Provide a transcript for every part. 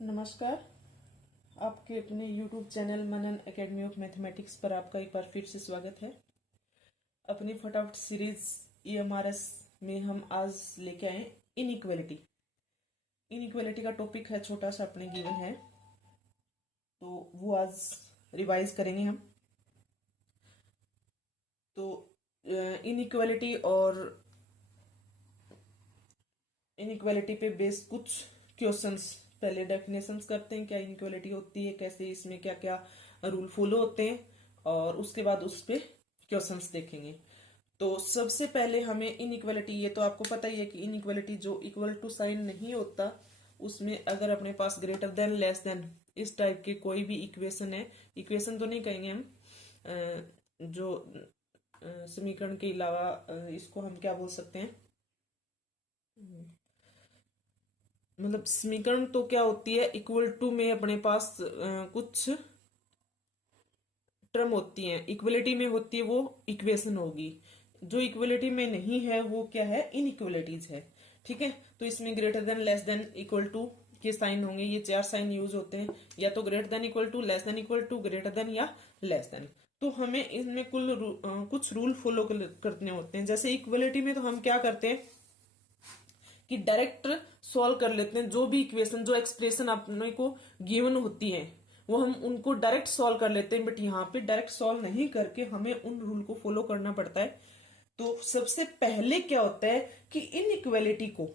नमस्कार। आपके अपने YouTube channel Manan academy of mathematics पर आपका एक बार फिर से स्वागत है। अपनी फटाफट सीरीज EMRS में हम आज लेके आए इनइक्वालिटी। इनइक्वालिटी का टॉपिक है, छोटा सा अपने गिवन है, तो वो आज रिवाइज करेंगे हम। तो इनइक्वालिटी और इनइक्वालिटी पे बेस्ड कुछ क्वेश्चंस, पहले डेफिनेशंस करते हैं, क्या इनइक्वालिटी होती है, कैसे इसमें क्या क्या रूल फॉलो होते हैं, और उसके बाद उस पे क्वेश्चंस देखेंगे। तो सबसे पहले हमें इनइक्वालिटी, ये तो आपको पता ही है कि इनइक्वालिटी जो इक्वल टू साइन नहीं होता, उसमें अगर अपने पास ग्रेटर देन लेस देन इस टाइप के कोई भी इक्वेशन है, इक्वेशन तो नहीं कहेंगे हम, जो समीकरण के अलावा इसको हम क्या बोल सकते हैं, मतलब समीकरण तो क्या होती है, इक्वल टू में अपने पास कुछ टर्म होती हैं, इक्वलिटी में होती है वो इक्वेशन होगी, जो इक्वलिटी में नहीं है वो क्या है, इनइक्वलिटीज है। ठीक है, तो इसमें greater than, less than, equal to के साइन होंगे, ये चार साइन यूज होते हैं, या तो greater than equal to, less than equal to, greater than या लेस देन। तो हमें इसमें कुछ रूल फॉलो करने होते हैं। जैसे इक्वलिटी में तो हम क्या करते हैं कि डायरेक्ट सॉल्व कर लेते हैं, जो भी इक्वेशन, जो एक्सप्रेशन अपने को गिवन होती है वो हम उनको डायरेक्ट सॉल्व कर लेते हैं। बट यहाँ पे डायरेक्ट सॉल्व नहीं करके हमें उन रूल को फॉलो करना पड़ता है। तो सबसे पहले क्या होता है कि इनइक्वालिटी को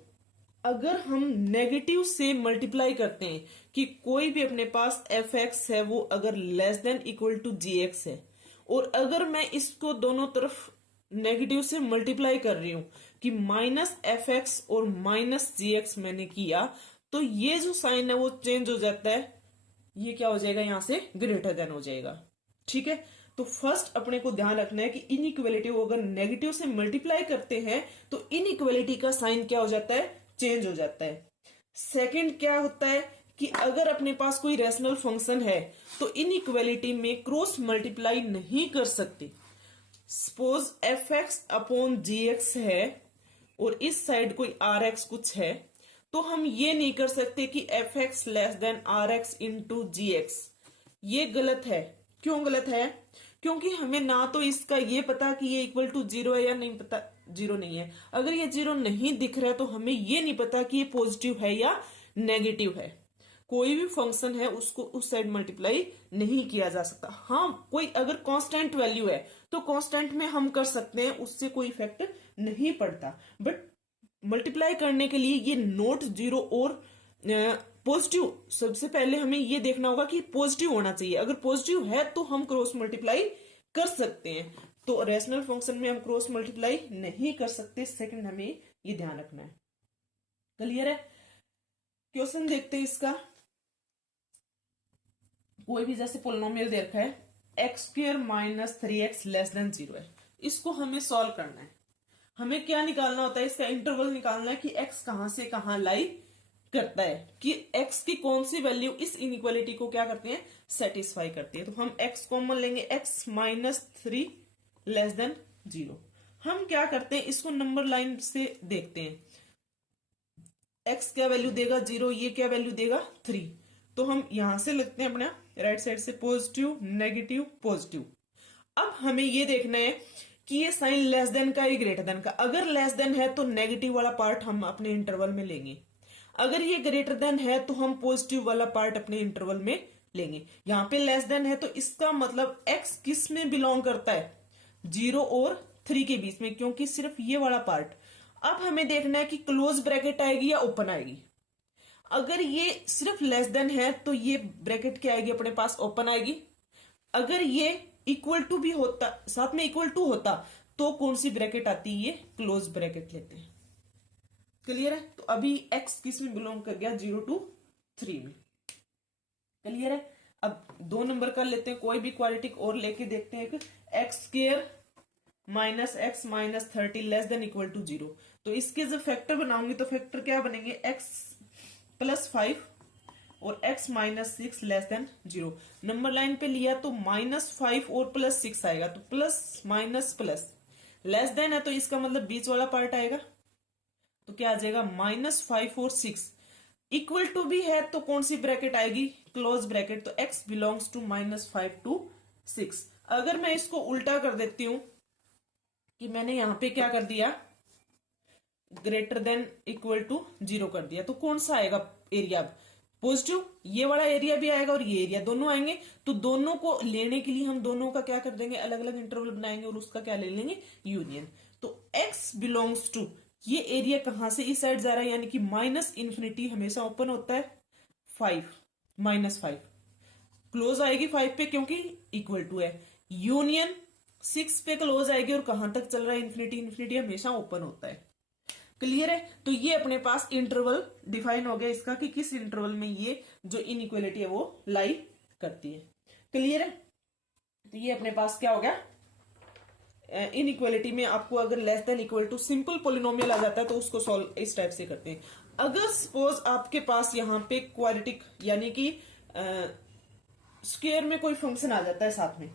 अगर हम नेगेटिव से मल्टीप्लाई करते हैं, कि कोई भी अपने पास एफ एक्स है वो अगर less than equal to g x है, और अगर मैं इसको दोनों तरफ नेगेटिव से मल्टीप्लाई कर रही हूं कि माइनस एफ एक्स और माइनस जी एक्स मैंने किया, तो ये जो साइन है वो चेंज हो जाता है, ये क्या हो जाएगा, यहां से ग्रेटर देन हो जाएगा। ठीक है, तो फर्स्ट अपने को ध्यान रखना है कि इनइक्वालिटी को अगर नेगेटिव से मल्टीप्लाई करते हैं तो इनइक्वालिटी का साइन क्या हो जाता है, चेंज हो जाता है। सेकंड क्या होता है कि अगर अपने पास कोई रैशनल फंक्शन है तो इनइक्वालिटी में क्रॉस मल्टीप्लाई नहीं कर सकते। सपोज एफ एक्स अपॉन जी एक्स है और इस साइड कोई आर एक्स कुछ है, तो हम ये नहीं कर सकते कि f x less than r x into g x. ये गलत है। क्यों गलत है? क्योंकि हमें ना तो इसका ये पता कि ये इक्वल टू जीरो है या नहीं पता, जीरो नहीं है। अगर ये जीरो नहीं दिख रहा है तो हमें ये नहीं पता कि ये पॉजिटिव है या नेगेटिव है। कोई भी फंक्शन है उसको उस साइड मल्टीप्लाई नहीं किया जा सकता। हाँ, कोई अगर कांस्टेंट वैल्यू है तो कांस्टेंट में हम कर सकते हैं, उससे कोई इफेक्ट नहीं पड़ता। बट मल्टीप्लाई करने के लिए ये नोट जीरो और पॉजिटिव, सबसे पहले हमें ये देखना होगा कि पॉजिटिव होना चाहिए। अगर पॉजिटिव है तो हम क्रॉस मल्टीप्लाई कर सकते हैं। तो रैशनल फंक्शन में हम क्रॉस मल्टीप्लाई नहीं कर सकते। सेकंड हमें ये ध्यान रखना है। क्लियर है? क्वेश्चन देखते हैं इसका। कोई भी जैसे पोलिनोमियल दे रखा है, x square minus 3x less than 0 है, इसको हमें सॉल्व करना है। हमें क्या निकालना होता है, इसका इंटरवल निकालना है कि x कहां से कहां लाई करता है, कि x की कौन सी वैल्यू इस इनइक्वालिटी को क्या करते हैं, सेटिस्फाई करती है। तो हम x कॉमन लेंगे, x माइनस 3 लेस देन 0। हम क्या करते हैं, इसको नंबर लाइन से देखते हैं। x क्या वैल्यू देगा, 0, ये क्या वैल्यू देगा, 3। तो हम यहां से लिखते हैं अपना राइट साइड से पॉजिटिव नेगेटिव पॉजिटिव। अब हमें ये देखना है कि ये साइन लेस देन का या ग्रेटर देन का। अगर लेस देन है तो नेगेटिव वाला पार्ट हम अपने इंटरवल में लेंगे, अगर ये ग्रेटर देन है तो हम पॉजिटिव वाला पार्ट अपने इंटरवल में लेंगे। यहां पे लेस देन है तो इसका मतलब x किस में बिलोंग करता है, 0 और 3 के बीच में, क्योंकि सिर्फ ये वाला पार्ट। अब हमें देखना है कि क्लोज ब्रैकेट आएगी या ओपन आएगी। अगर ये सिर्फ लेस देन है तो ये ब्रैकेट क्या आएगी अपने पास, ओपन आएगी। अगर ये इक्वल टू भी होता, साथ में इक्वल टू होता, तो कौन सी ब्रैकेट आती है, ये क्लोज ब्रैकेट लेते हैं। क्लियर है? तो अभी x किस में बिलोंग कर गया, 0 to 3 में। क्लियर है? अब 2 नंबर कर लेते हैं, कोई भी क्वाड्रेटिक और लेके देखते हैं। X square minus x minus 30 less than equal to 0। तो इसके जब फैक्टर बनाऊंगी तो फैक्टर क्या बनेंगे, x प्लस 5 और x minus 6 less than 0। Number line पे लिया तो -5 और +6 आएगा, तो plus minus plus, less than है तो इसका मतलब बीच वाला पार्ट आएगा, तो क्या आ जाएगा, -5 और 6। इक्वल टू भी है तो कौन सी ब्रैकेट आएगी, क्लोज ब्रैकेट, तो x बिलोंग्स टू -5 to 6। अगर मैं इसको उल्टा कर देती हूं कि मैंने यहां पे क्या कर दिया, ग्रेटर देन इक्वल टू 0 कर दिया, तो कौन सा आएगा एरिया, पॉजिटिव, ये वाला एरिया भी आएगा और ये एरिया, दोनों आएंगे। तो दोनों को लेने के लिए हम दोनों का क्या कर देंगे, अलग अलग इंटरवल बनाएंगे और उसका क्या ले लेंगे, यूनियन। तो x बिलोंग्स टू, ये एरिया कहां से इस साइड जा रहा है, यानी कि -∞ हमेशा ओपन होता है, 5 -5 क्लोज आएगी 5 पे क्योंकि इक्वल टू है, यूनियन 6 पे क्लोज आएगी और कहां तक चल रहा है, इन्फिनिटी हमेशा ओपन होता है। क्लियर है। तो ये अपने पास इंटरवल डिफाइन हो गया इसका कि किस इंटरवल में ये जो इनइक्वालिटी है वो लाई करती है। क्लियर है। तो ये अपने पास क्या हो गया, इनइक्वालिटी में आपको अगर less than equal to simple polynomial आ जाता है तो उसको सॉल्व इस टाइप से करते हैं। अगर सपोज आपके पास यहां पे क्वाड्रेटिक यानी कि स्क्वायर में कोई फंक्शन आ जाता है साथ में,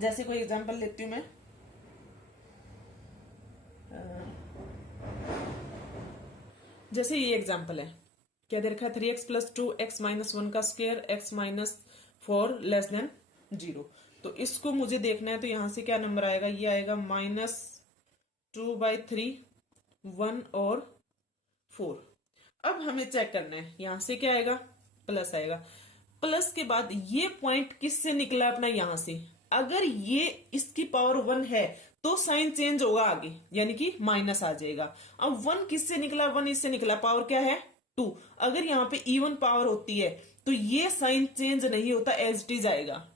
जैसे कोई एग्जांपल लेती हूं मैं, जैसे ये एग्जांपल है, क्या दे रखा है, 3x + 2x - 1 का स्क्वायर x - 4 लेस देन 0। तो इसको मुझे देखना है, तो यहां से क्या नंबर आएगा, ये आएगा -2/3 1 और 4। अब हमें चेक करना है, यहां से क्या आएगा, प्लस आएगा, प्लस के बाद ये पॉइंट किससे निकला अपना, यहां से, अगर ये इसकी पावर 1 है तो साइन चेंज होगा आगे, यानी कि माइनस आ जाएगा। अब 1 किससे निकला, 1 इससे निकला, पावर क्या है 2। अगर यहाँ पे इवन पावर होती है तो ये साइन चेंज नहीं होता, एज इट इज आएगा।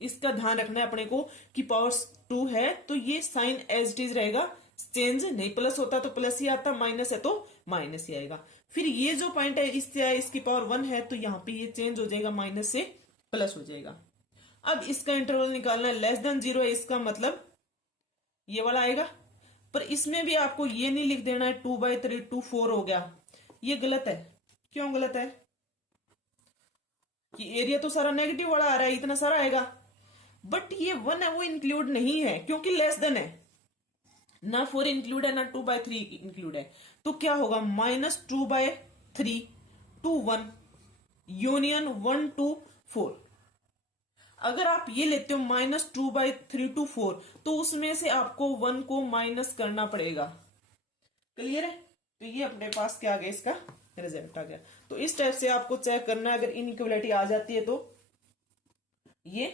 इसका ध्यान रखना है अपने को कि पावर 2 है तो ये साइन एज इट इज रहेगा, चेंज नहीं, प्लस होता तो प्लस ही आता, माइनस है तो माइनस ही आएगा। फिर ये जो पॉइंट है इससे आया, इसकी पावर 1 है तो यहाँ पे ये चेंज हो जाएगा, माइनस से प्लस हो जाएगा। अब इसका इंटरवल निकालना है, लेस देन 0 है, इसका मतलब ये वाला आएगा। पर इसमें भी आपको ये नहीं लिख देना है 2/3 2 4 हो गया, ये गलत है। क्यों गलत है, कि एरिया तो सारा नेगेटिव वाला आ रहा है, इतना सारा आएगा, बट ये 1 है वो इंक्लूड नहीं है क्योंकि लेस देन है, ना 4 इंक्लूड है ना 2/3 इंक्लूड है। तो क्या होगा, -2/3 to 1 यूनियन 1 to 4। अगर आप ये लेते हो -2/3 to 4 तो उसमें से आपको 1 को माइनस करना पड़ेगा। क्लियर है। तो ये अपने पास क्या आ गया, इसका रिजल्ट आ गया। तो इस टाइप से आपको चेक करना है, अगर इनइक्वालिटी आ जाती है तो ये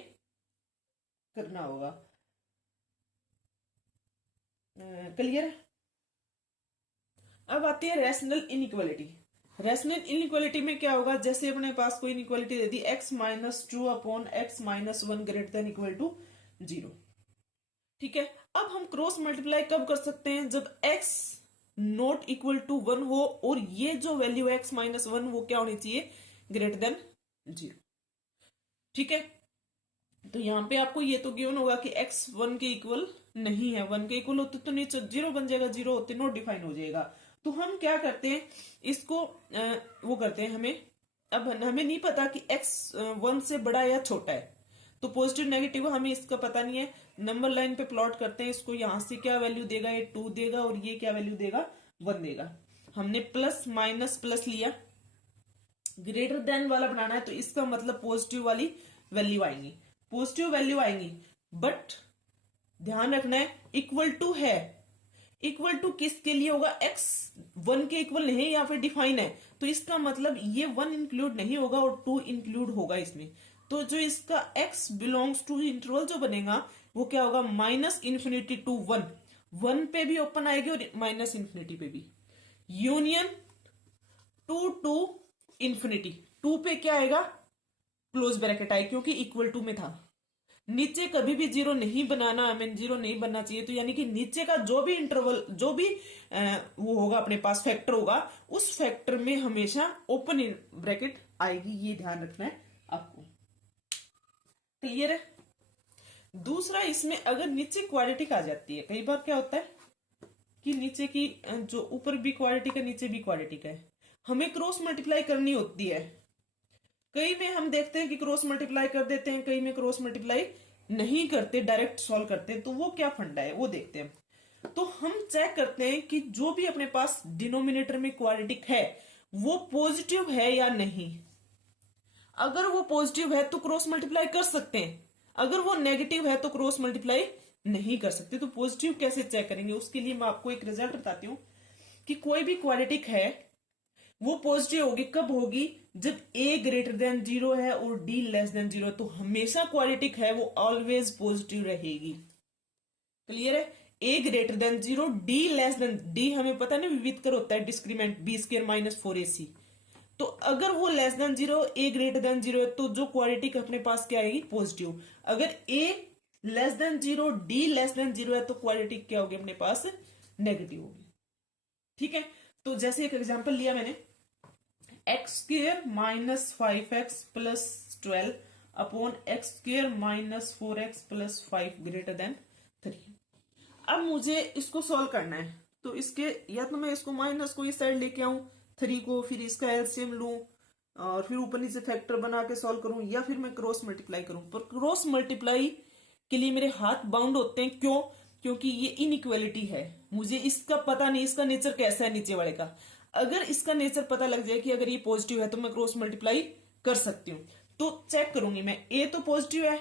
करना होगा। क्लियर है। अब आती है रैशनल इनइक्वालिटी। रैशनल इनइक्वालिटी में क्या होगा, जैसे अपने पास कोई इनइक्वालिटी दे दी, x - 2 upon x - 1 greater than equal to 0। ठीक है। अब हम क्रॉस मल्टीप्लाई कब कर सकते हैं, जब x नॉट इक्वल टू 1 हो और ये जो वैल्यू x - 1 वो क्या होनी चाहिए, ग्रेटर देन 0। ठीक है। तो यहां पे आपको ये तो गिवन होगा कि x 1 के इक्वल नहीं है, 1 के इक्वल होते तो नीचे 0 बन जाएगा, 0 होते नॉट डिफाइन हो जाएगा। तो हम क्या करते हैं, इसको वो करते हैं, अब हमें नहीं पता कि x 1 से बड़ा या छोटा है, तो पॉजिटिव नेगेटिव हमें इसका पता नहीं है। नंबर लाइन पे प्लॉट करते हैं इसको, यहां से क्या वैल्यू देगा, ये 2 देगा और ये क्या वैल्यू देगा, 1 देगा। हमने प्लस माइनस प्लस लिया, ग्रेटर देन वाला बनाना है तो इसका मतलब पॉजिटिव वाली वैल्यू आएंगी, पॉजिटिव वैल्यू आएंगी। बट ध्यान रखना है इक्वल टू है, इक्वल टू किसके लिए होगा, x 1 के इक्वल नहीं या फिर डिफाइन है, तो इसका मतलब ये 1 इंक्लूड नहीं होगा और 2 इंक्लूड होगा इसमें। तो जो इसका x बिलोंग्स टू इंटरवल जो बनेगा वो क्या होगा, -∞ to 1, 1 पे भी ओपन आएगी और -∞ पे भी, यूनियन 2 to ∞, 2 पे क्या आएगा, क्लोज ब्रैकेट आए क्योंकि इक्वल टू में था। नीचे कभी भी 0 नहीं बनाना, हमें 0 नहीं बनना चाहिए। तो यानी कि नीचे का जो भी इंटरवल, जो भी वो होगा अपने पास फैक्टर होगा, उस फैक्टर में हमेशा ओपन ब्रैकेट आएगी, ये ध्यान रखना है आपको। क्लियर है। दूसरा, इसमें अगर नीचे क्वाड्रेटिक आ जाती है, कई बार क्या होता है कि नीचे की जो ऊपर भी क्वाड्रेटिक है नीचे भी क्वाड्रेटिक है, हमें क्रॉस मल्टीप्लाई करनी होती है। कई में हम देखते हैं कि क्रॉस मल्टीप्लाई कर देते हैं, कई में क्रॉस मल्टीप्लाई नहीं करते, डायरेक्ट सॉल्व करते हैं। तो वो क्या फंडा है वो देखते हैं। तो हम चेक करते हैं कि जो भी अपने पास डिनोमिनेटर में क्वाड्रेटिक है वो पॉजिटिव है या नहीं। अगर वो पॉजिटिव है तो क्रॉस मल्टीप्लाई कर सकते हैं, अगर वो नेगेटिव है तो क्रॉस मल्टीप्लाई नहीं कर सकते। तो पॉजिटिव कैसे चेक करेंगे, उसके लिए मैं आपको एक रिजल्ट बताती हूँ कि कोई भी क्वाड्रेटिक है वो पॉजिटिव होगी कब होगी, जब a ग्रेटर देन 0 है और d लेस देन 0 है, तो हमेशा क्वाड्रेटिक है वो ऑलवेज पॉजिटिव रहेगी। क्लियर है। a greater than 0, d less than, d हमें पता नहीं विविध कर होता है discriminant b square minus 4ac। तो अगर वो less than 0, a greater than 0 है तो जो क्वाड्रेटिक अपने पास क्या आएगी, पॉजिटिव। अगर a less than 0, d less than 0 है तो क्वाड्रेटिक क्या होगी अपने पास, नेगेटिव होगी। ठीक है। तो जैसे एक एग्जांपल लिया मैंने, x square minus 5x plus 12 upon x square minus 4x plus 5 greater than 3। अब मुझे इसको सॉल्व करना है, तो इसके या तो मैं इसको माइनस को इस साइड लेके आऊं 3 को, फिर इसका एलसीएम लूं और फिर ऊपर नीचे फैक्टर बना के सॉल्व करूं, या फिर मैं क्रॉस मल्टीप्लाई करूं। पर क्रॉस मल्टीप्लाई के लिए मेरे हाथ बाउंड होते हैं, क्यों, क्योंकि ये इनइक्वालिटी है, मुझे इसका पता नहीं इसका नेचर कैसा है नीचे वाले का। अगर इसका नेचर पता लग जाए कि अगर ये पॉजिटिव है तो मैं क्रॉस मल्टीप्लाई कर सकती हूँ। तो चेक करूंगी मैं, ए तो पॉजिटिव है,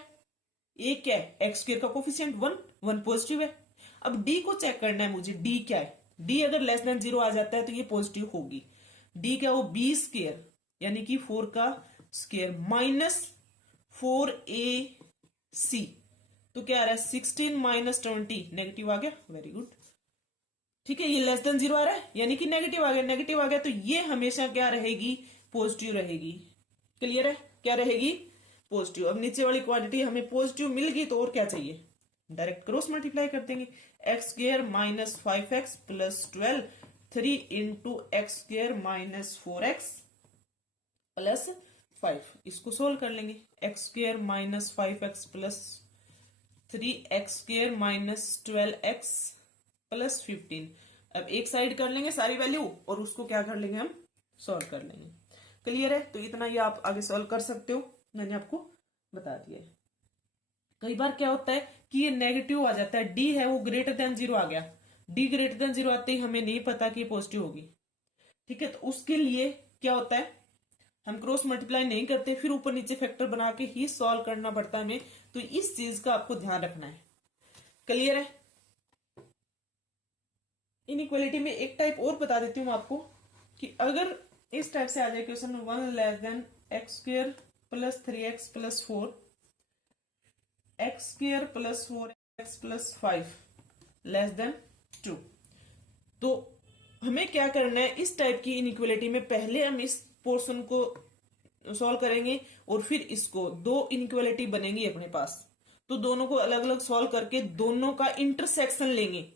ए क्या है, एक्स स्क्वायर का कोफिशिएंट 1 पॉजिटिव है। अब डी को चेक करना है मुझे, डी क्या है, डी अगर लेस देन 0 आ जाता है तो ये पॉजिटिव होगी। डी क्या हो, बी स्क्वायर यानी कि 4 का स्क्वायर माइनस 4ac, तो क्या आ रहा है 16 माइनस 20, नेगेटिव आ गया, वेरी गुड। ठीक है, ये लेस देन 0 आ रहा है यानी कि नेगेटिव आ गया, नेगेटिव आ गया तो ये हमेशा क्या रहेगी, पॉजिटिव रहेगी। क्लियर है, क्या रहेगी, पॉजिटिव। अब नीचे वाली क्वांटिटी हमें पॉजिटिव मिल गई तो और क्या चाहिए, डायरेक्ट क्रॉस मल्टीप्लाई कर देंगे। X square minus 5x plus 12 3 into x square minus 4x plus 5, इसको सोल्व कर लेंगे। X square minus 5x plus 3x square minus 12x plus 15। अब एक साइड कर लेंगे सारी वैल्यू और उसको क्या कर लेंगे, हम सॉल्व कर लेंगे। क्लियर है, तो इतना ही आप आगे सॉल्व कर सकते हो, मैंने आपको बता दिया है। कई बार क्या होता है कि ये नेगेटिव आ जाता है, डी है वो ग्रेटर देन 0 आ गया, डी ग्रेटर देन 0 आते ही हमें नहीं पता कि पॉजिटिव होगी। ठीक है, तो उसके लिए क्या होता है, हम क्रॉस मल्टीप्लाई नहीं करते, फिर ऊपर नीचे फैक्टर बना के ही सॉल्व करना पड़ता है हमें। तो इस चीज का आपको ध्यान रखना है। क्लियर है। इनइक्वालिटी में एक टाइप और बता देती हूँ आपको कि अगर इस टाइप से आ जाए question 1 less than x square plus 3x plus 4, x square plus 4x plus 5 less than 2, तो हमें क्या करना है, इस टाइप की इनइक्वालिटी में पहले हम इस पोर्शन को सॉल्व करेंगे और फिर इसको, दो इनइक्वालिटी बनेंगी अपने पास, तो दोनों को अलग अलग सॉल्व करके दोनों का इंटरसेक्शन लेंगे।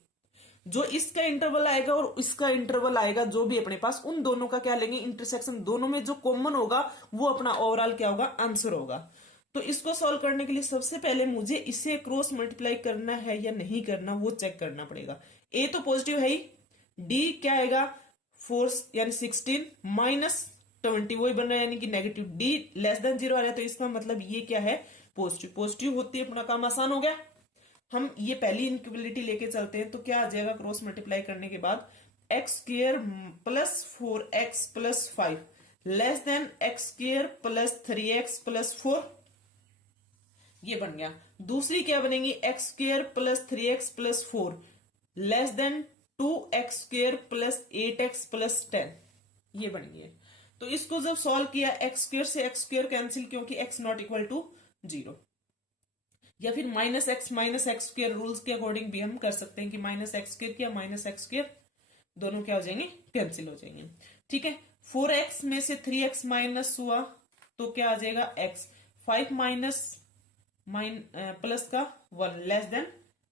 जो इसका इंटरवल आएगा और इसका इंटरवल आएगा जो भी अपने पास, उन दोनों का क्या लेंगे, इंटरसेक्शन। दोनों में जो कॉमन होगा वो अपना ओवरऑल क्या होगा, आंसर होगा। तो इसको सॉल्व करने के लिए सबसे पहले मुझे इसे क्रॉस मल्टीप्लाई करना है या नहीं करना वो चेक करना पड़ेगा। ए तो पॉजिटिव है ही, डी क्या आएगा 4 यानी 16 माइनस 20 वही बन रहा है यानी कि नेगेटिव। डी लेस देन 0 आ रहा है तो इसका मतलब ये क्या है, पॉजिटिव। पॉजिटिव होती है अपना काम आसान हो गया। हम ये पहली इनइक्वालिटी लेके चलते हैं, तो क्या आ जाएगा क्रॉस मल्टीप्लाई करने के बाद, x square plus 4x plus 5 less than x square plus 3x plus 4, ये बन गया। दूसरी क्या बनेगी, x square plus 3x plus 4 less than 2x square plus 8x plus 10, ये बन गई। तो इसको जब सॉल्व किया, एक्स स्क्वायर से एक्स स्क्वायर कैंसिल क्योंकि x नॉट इक्वल टू 0, या फिर माइनस एक्स स्क्वायर रूल्स के अकॉर्डिंग भी हम कर सकते हैं कि माइनस एक्स स्क्वायर किया माइनस एक्स स्क्वायर, दोनों क्या हो जाएंगे, कैंसिल हो जाएंगे। ठीक है, 4x में से 3x माइनस हुआ तो क्या आ जाएगा x, 5 माइनस प्लस का 1 लेस देन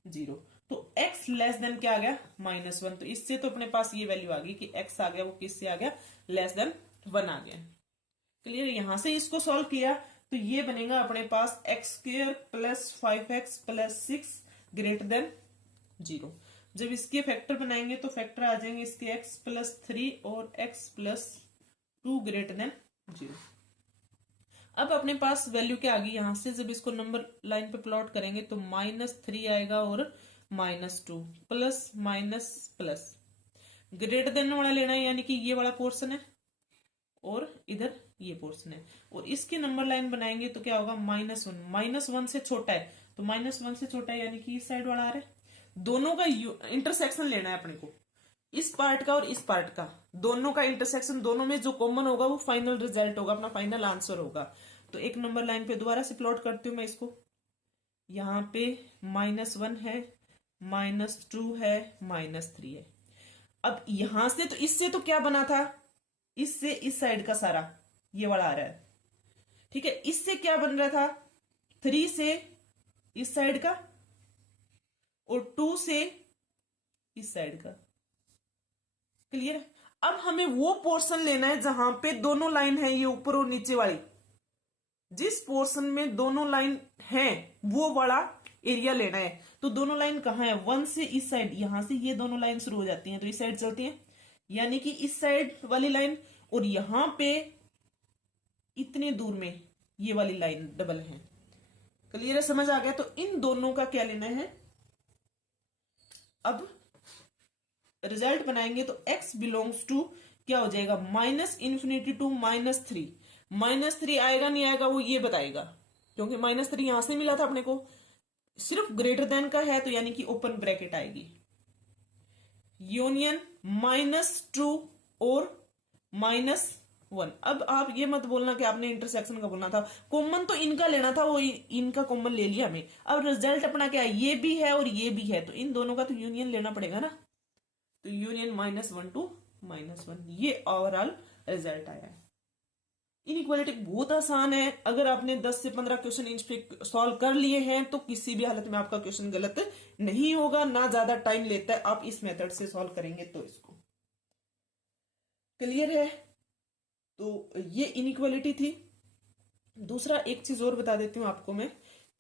0, तो x लेस देन क्या आ गया, -1। तो इससे तो अपने पास ये वैल्यू आ गई कि x आ गया वो किससे आ गया, लेस देन 1 आ गया। क्लियर, यहां से इसको सॉल्व किया तो ये बनेगा अपने पास x square plus 5x plus 6 greater than 0। जब इसके फैक्टर बनाएंगे तो फैक्टर आ जाएंगे इसके x प्लस 3 और x प्लस 2 ग्रेटर देन 0। अब अपने पास वैल्यू क्या आ गई, यहां से जब इसको नंबर लाइन पे प्लॉट करेंगे तो -3 आएगा और -2 plus minus plus, greater than वाला लेना है यानी कि ये वाला पोर्शन है, और इधर ये पोर्शन है, और इसके नंबर लाइन बनाएंगे तो क्या होगा, -1, -1 से छोटा है, तो -1 से छोटा है यानी कि इस साइड वाला आ रहा है। दोनों का इंटरसेक्शन लेना है अपने को, इस पार्ट का और इस पार्ट का, दोनों का इंटरसेक्शन, दोनों में जो कॉमन होगा वो फाइनल रिजल्ट होगा, अपना फाइनल आंसर होगा। तो एक नंबर लाइन पे दोबारा से प्लॉट करती हूं मैं इसको, यहाँ पे -1 है, -2 है, -3 है। अब यहां से तो इससे तो क्या बना था, इससे इस साइड का सारा ये वाला आ रहा है, ठीक है। इससे क्या बन रहा था, 3 से इस साइड का और 2 से इस साइड का। क्लियर। अब हमें वो पोर्शन लेना है जहां पे दोनों लाइन है, ये ऊपर और नीचे वाली, जिस पोर्शन में दोनों लाइन है वो वाला एरिया लेना है। तो दोनों लाइन कहां है, 1 से इस साइड, यहां से ये दोनों लाइन शुरू हो जाती हैं तो इस साइड चलती हैं, यानी कि इस साइड वाली लाइन, और यहां पे इतने दूर में ये वाली लाइन डबल है। क्लियर है, समझ आ गया। तो इन दोनों का क्या लेना है, अब रिजल्ट बनाएंगे तो x बिलोंग्स टू क्या हो जाएगा, -∞ टू -3। -3 आएगा नहीं आएगा वो ये बताएगा, क्योंकि -3 यहां से मिला था अपने को, सिर्फ ग्रेटर देन का है तो यानी कि ओपन ब्रैकेट आएगी, यूनियन -2 और -1। अब आप ये मत बोलना कि आपने इंटरसेक्शन का बोलना था, कॉमन तो इनका लेना था, वो इनका कॉमन ले लिया हमें। अब रिजल्ट अपना क्या है, ये भी है और ये भी है, तो इन दोनों का तो यूनियन लेना पड़ेगा ना, तो यूनियन -1 टू -1, ये ओवरऑल रिजल्ट आया है। इनइक्वालिटी बहुत आसान है, अगर आपने 10 से 15 क्वेश्चन इंच पे सॉल्व कर लिए हैं तो किसी भी हालत में आपका क्वेश्चन गलत नहीं होगा, ना ज्यादा टाइम लेता है, आप इस मेथड से सॉल्व करेंगे तो इसको। क्लियर है। तो ये इनइक्वालिटी थी। दूसरा एक चीज और बता देती हूं आपको मैं,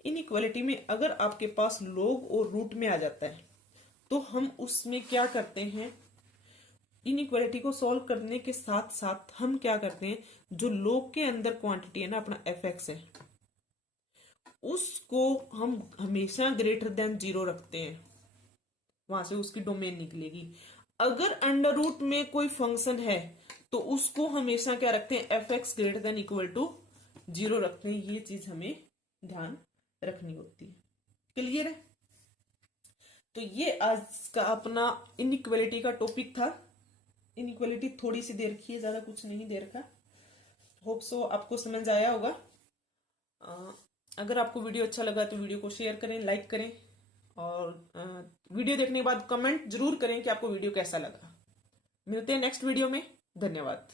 इनइक्वालिटी में अगर आपके पास लॉग और रूट में आ जाता है तो हम उसमें क्या करते हैं, इनइक्वालिटी को सॉल्व करने के साथ साथ हम क्या करते हैं, जो लॉग के अंदर क्वांटिटी है ना, अपना fx है, उसको हम हमेशा ग्रेटर देन 0 रखते हैं, वहां से उसकी डोमेन निकलेगी। अगर अंडर रूट में कोई फंक्शन है तो उसको हमेशा क्या रखते हैं, fx greater than equal to 0 रखते हैं। ये चीज हमें ध्यान रखनी होती है। क्लियर है। तो ये आज का अपना इनइक्वालिटी का टॉपिक था। इनइक्वालिटी थोड़ी सी देर की है, ज्यादा कुछ नहीं देर का। होप सो आपको समझ आया होगा। अगर आपको वीडियो अच्छा लगा तो वीडियो को शेयर करें, लाइक करें, और वीडियो देखने के बाद कमेंट जरूर करें कि आपको वीडियो कैसा लगा। मिलते हैं नेक्स्ट वीडियो में। धन्यवाद।